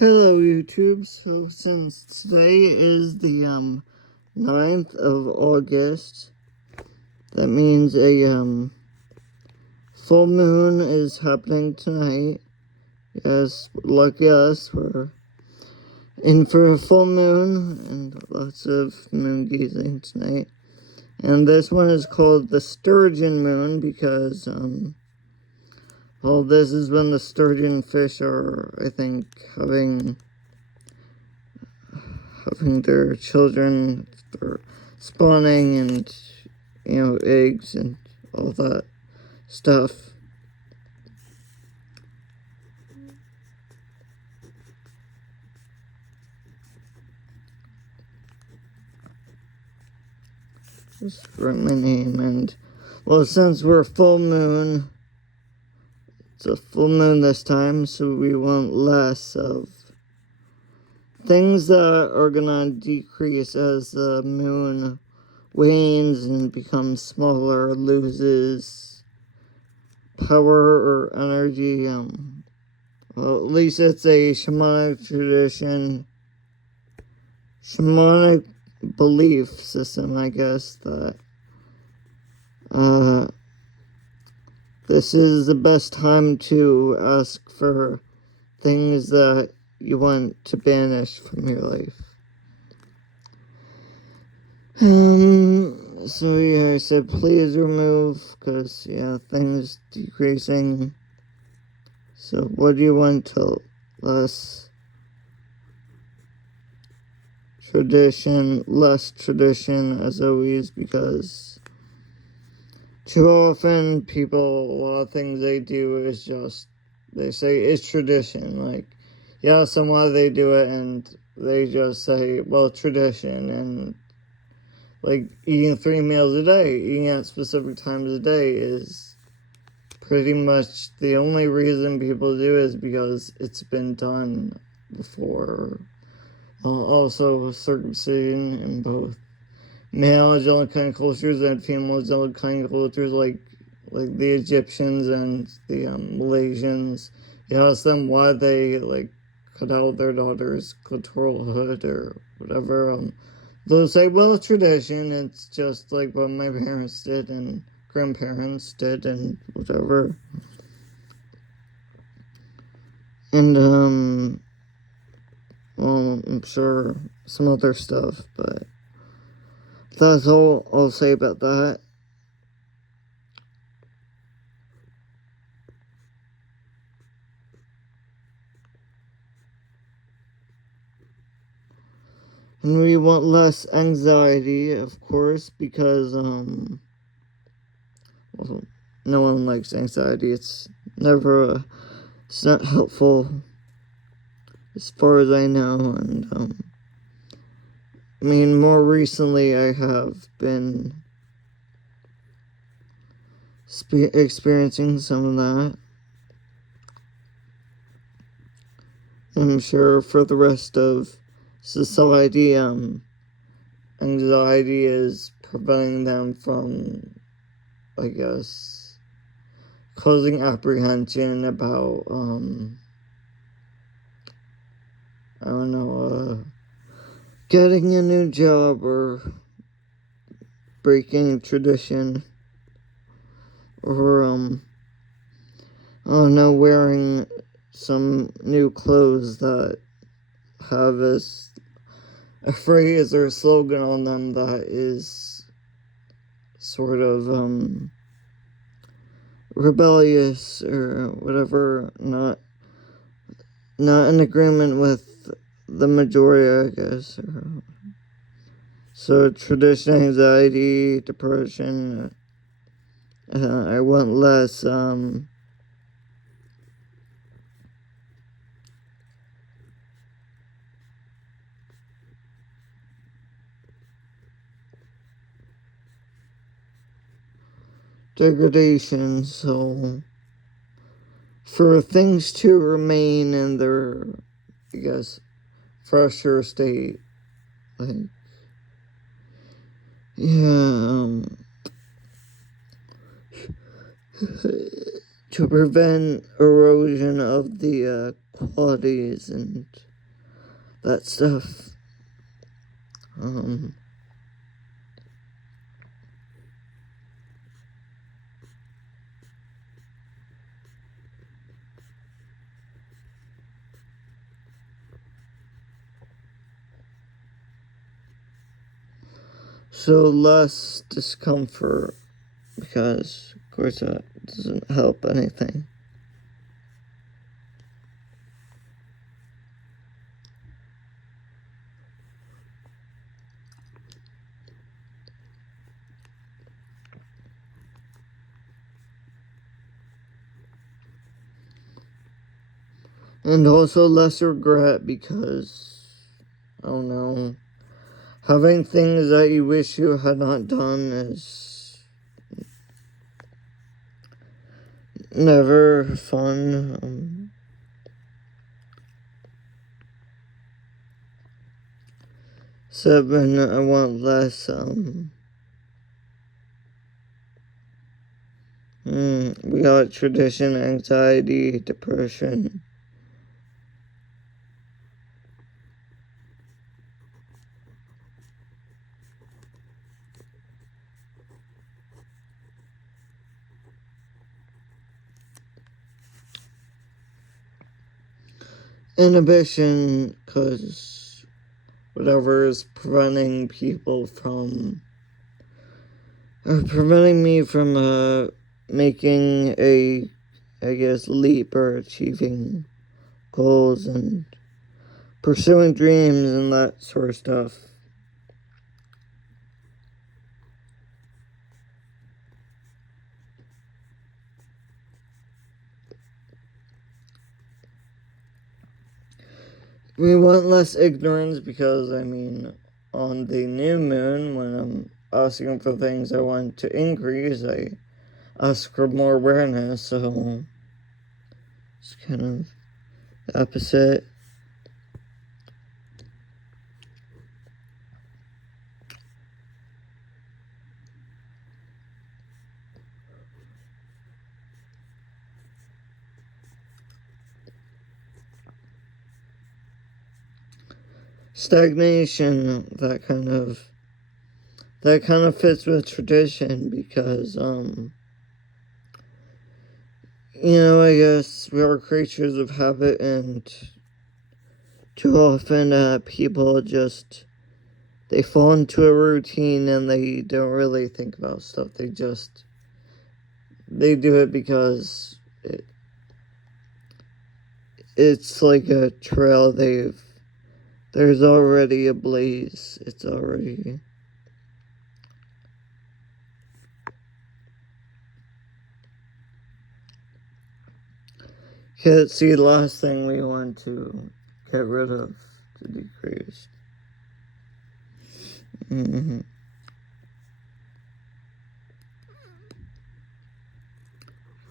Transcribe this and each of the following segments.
Hello YouTube, so since today is the 9th of August, that means a full moon is happening tonight. Yes, lucky us, we're in for a full moon and lots of moon gazing tonight. And this one is called the Sturgeon moon because well, this is when the sturgeon fish are, I think, having their children, or spawning and, eggs and all that stuff. Just write my name, and, well, since we're full moon, it's a full moon this time, so we want less of things that are gonna decrease as the moon wanes and becomes smaller, loses power or energy. Well, at least it's a shamanic tradition, shamanic belief system, I guess, that this is the best time to ask for things that you want to banish from your life. So yeah, I said please remove, because, yeah, things decreasing. So what do you want to less tradition, as always, because too often people, a lot of things they do is just, they say it's tradition, like, yeah, so why they do it, and they just say, well, tradition, and like eating 3 meals a day, eating at specific times a day is pretty much the only reason people do it is because it's been done before. Also, circumcision in both male angelic cultures and female angelic cultures, like the Egyptians and the Malaysians. You ask them why they cut out their daughter's clitoral hood or whatever. They'll say, well, it's tradition. It's just like what my parents did and grandparents did and whatever. And well, I'm sure some other stuff, but that's all I'll say about that. And we want less anxiety, of course, because, well, no one likes anxiety. It's not helpful, as far as I know, and, I mean, more recently I have been experiencing some of that. I'm sure for the rest of society, anxiety is preventing them from, I guess, causing apprehension about, I don't know, getting a new job or breaking tradition or, I don't know, wearing some new clothes that have a phrase or a slogan on them that is sort of rebellious or whatever, not in agreement with the majority, I guess. So tradition, anxiety, depression. I want less degradation, so for things to remain in their, I guess, fresher state, like, yeah, to prevent erosion of the qualities and that stuff. So less discomfort, because of course that doesn't help anything. And also less regret, because, I don't know, having things that you wish you had not done is never fun. I want less, we got tradition, anxiety, depression. Inhibition, because whatever is preventing people from, or preventing me from making a, I guess, leap or achieving goals and pursuing dreams and that sort of stuff. We want less ignorance, because, I mean, on the new moon, when I'm asking for things I want to increase, I ask for more awareness, so it's kind of the opposite. Stagnation, that kind of fits with tradition, because I guess we are creatures of habit, and too often people just, they fall into a routine and they don't really think about stuff. They do it because it's like a trail there's already a blaze. It's already... Okay, let's see, the last thing we want to get rid of, to decrease.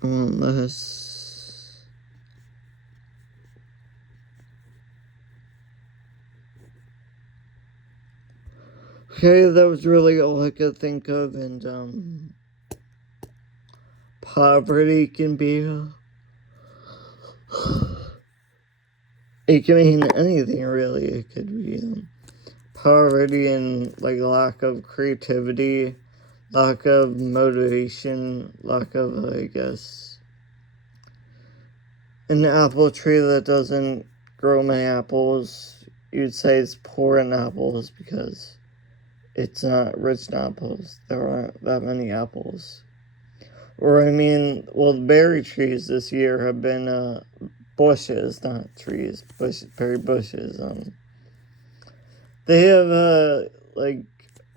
Less. Okay, that was really all I could think of, and poverty can be... it can mean anything, really. It could be poverty and, like, lack of creativity, lack of motivation, lack of, I guess, an apple tree that doesn't grow many apples. You'd say it's poor in apples because it's not rich in apples. There aren't that many apples. Or, I mean, well, the berry trees this year have been bushes, not trees, berry bushes. They have,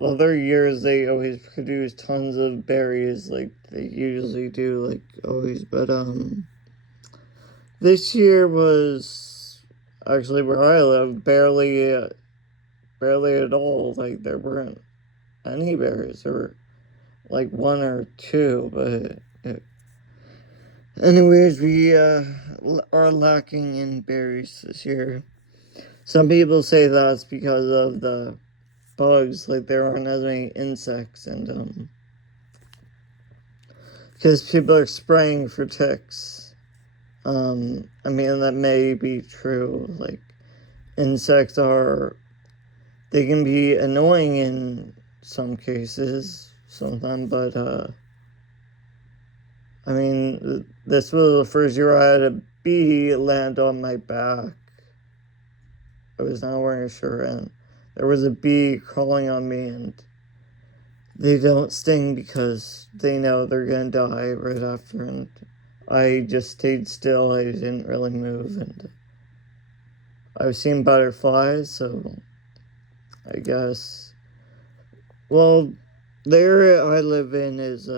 other years they always produce tons of berries, like they usually do, like, always. But, this year was, actually, where I live, barely at all. Like, there weren't any berries, or like one or two, but anyways, we are lacking in berries this year. Some people say that's because of the bugs, like there aren't as many insects, and because people are spraying for ticks. I mean, that may be true, like, insects are, they can be annoying in some cases sometimes, but I mean, this was the first year I had a bee land on my back. I was not wearing a shirt, and there was a bee crawling on me, and they don't sting because they know they're gonna die right after, and I just stayed still. I didn't really move, and I've seen butterflies, so I guess, well, the area I live in is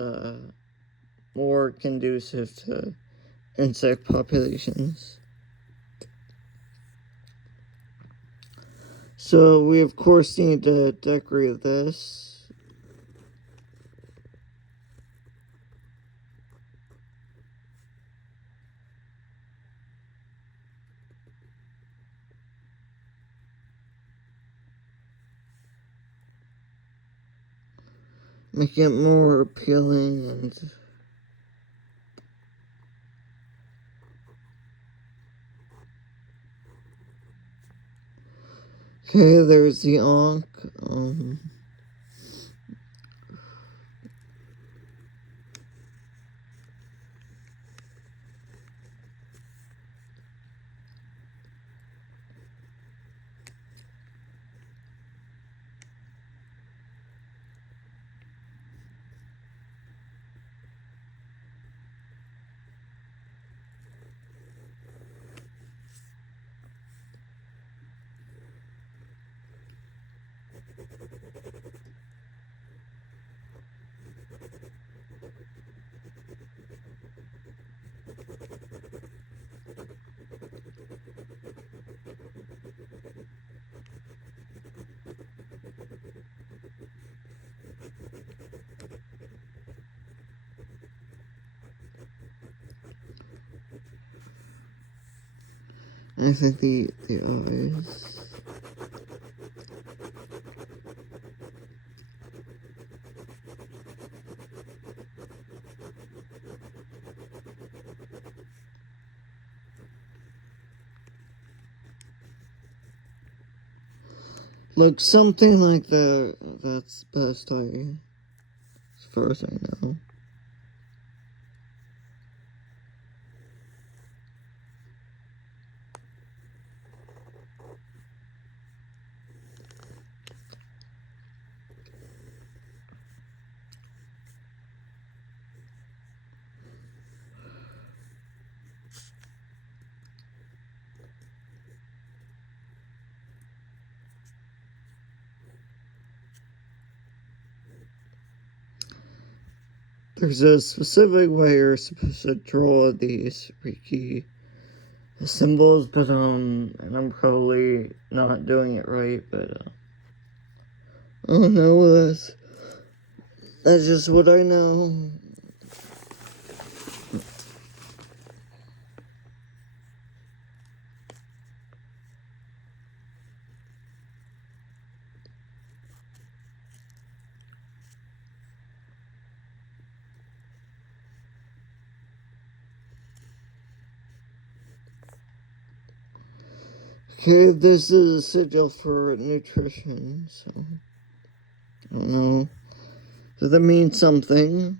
more conducive to insect populations. So we of course need to decorate this. Make it more appealing and okay, there's the ankh. I think the eyes. Like something like that. That's best as far as I know. There's a specific way you're supposed to draw these Reiki symbols, but and I'm probably not doing it right, but oh no, that's just what I know. Okay, this is a sigil for nutrition, so I don't know. Does that mean something?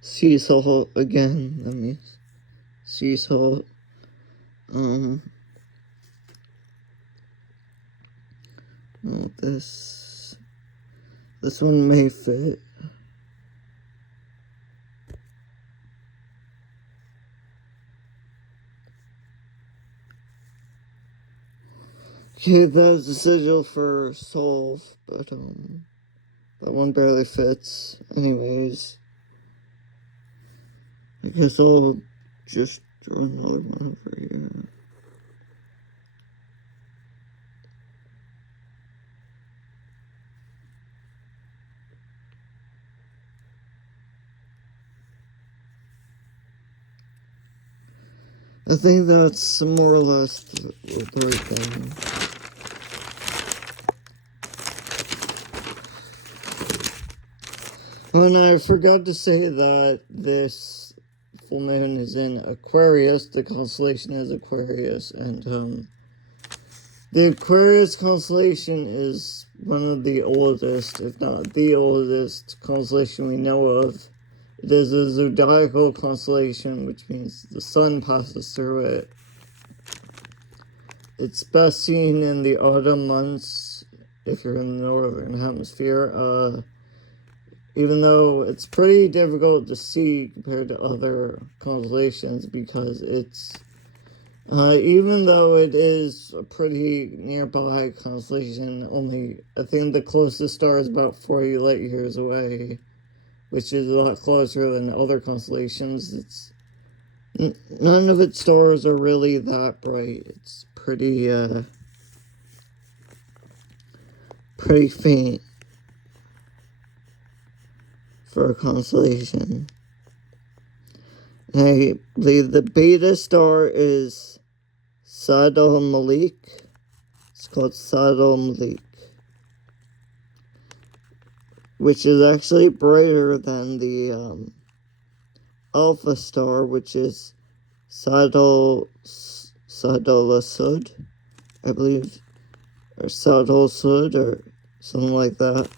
Sea salt again. That means sea salt. Oh, this one may fit. Okay, that's a sigil for solve, but that one barely fits. Anyways, I guess I'll just draw another one over here. I think that's more or less the breakdown. Oh, and I forgot to say that this full moon is in Aquarius. The constellation is Aquarius, and the Aquarius constellation is one of the oldest, if not the oldest, constellation we know of. It is a zodiacal constellation, which means the sun passes through it. It's best seen in the autumn months, if you're in the northern hemisphere, even though it's pretty difficult to see compared to other constellations, because it's, even though it is a pretty nearby constellation, only, I think the closest star is about 40 light years away, which is a lot closer than other constellations. It's, none of its stars are really that bright. It's pretty faint for a constellation. And I believe the beta star is Sadal Malik. It's called Sadal Malik, which is actually brighter than the alpha star, which is Sadal Sud, I believe, or Sadal Sud, or something like that.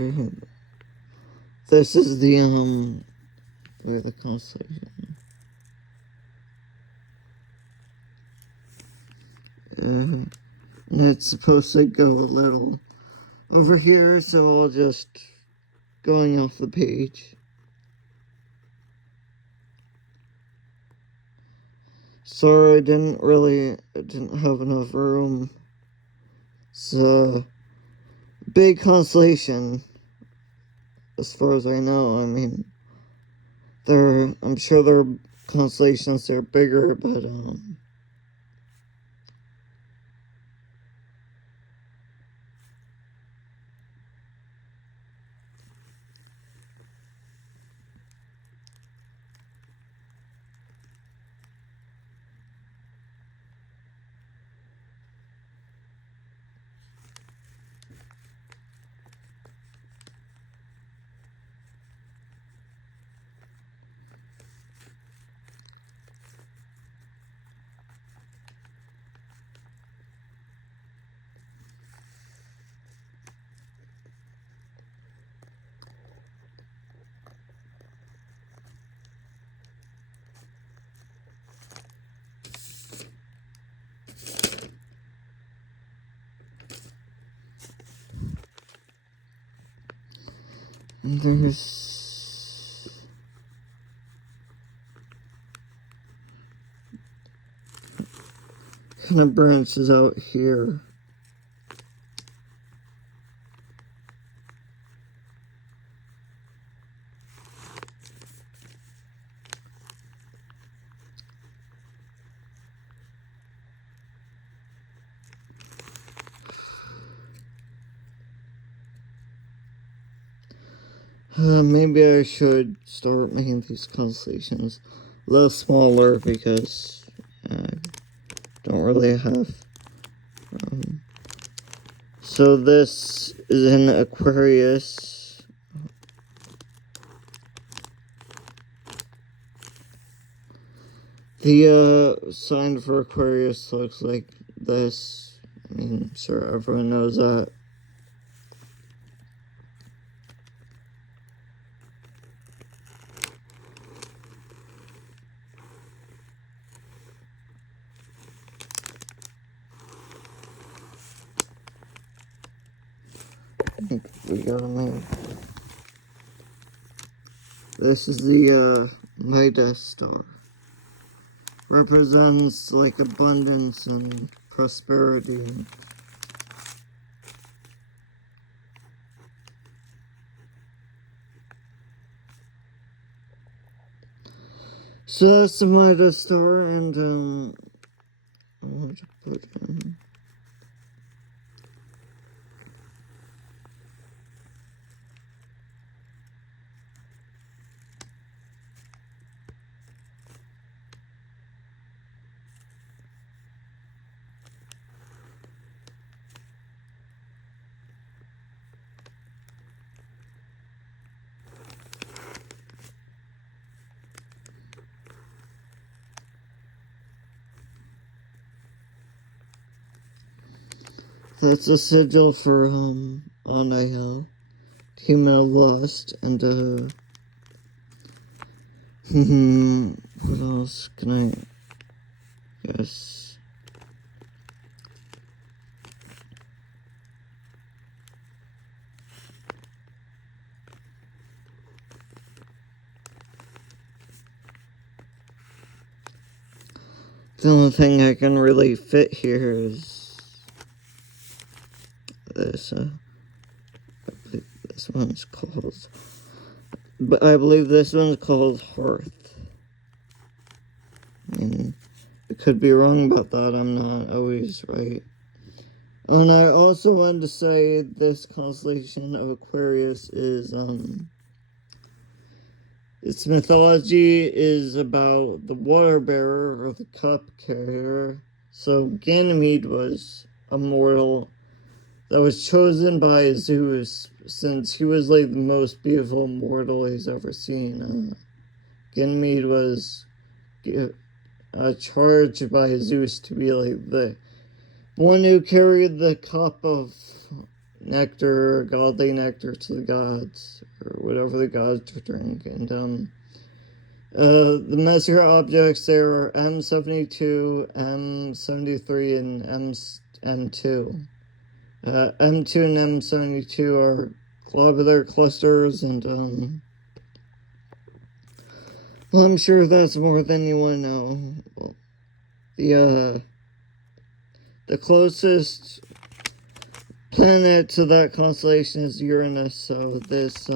Okay. This is the where the constellation. And it's supposed to go a little over here, so I'll just going off the page. Sorry, I didn't have enough room. It's a big constellation, as far as I know. I mean, I'm sure there are constellations that are bigger, but there's kind of branches out here. Maybe I should start making these constellations a little smaller, because I don't really have. So this is in Aquarius. The sign for Aquarius looks like this. I mean, sure, everyone knows that. We got a name. This is the Midas star. Represents like abundance and prosperity. So that's the Midas star, and I want to put in. That's a sigil for, Anael, Human Lust, and, what else can I guess? The only thing I can really fit here is this, I believe this one's called, but I believe this one's called Hearth. And I could be wrong about that, I'm not always right. And I also wanted to say this constellation of Aquarius is, its mythology is about the water bearer or the cup carrier. So Ganymede was a mortal that was chosen by Zeus since he was like the most beautiful mortal he's ever seen. Ganymede was charged by Zeus to be like the one who carried the cup of nectar, godly nectar, to the gods, or whatever the gods would drink. And the measure objects there are M72, M73, and M2. M2 and M72 are globular clusters, and well, I'm sure that's more than you want to know. Well, the closest planet to that constellation is Uranus, so this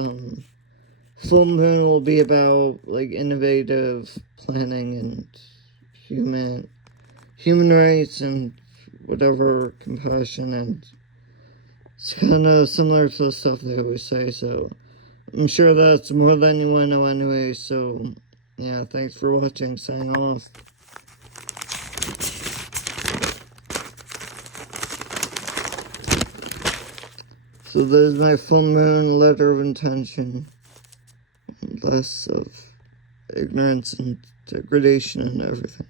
full moon will be about like innovative planning and human rights and whatever, compassion, and it's kind of similar to the stuff they always say, so I'm sure that's more than you want to know anyway. So yeah, thanks for watching, signing off. So there's my full moon letter of intention. Less of ignorance and degradation and everything.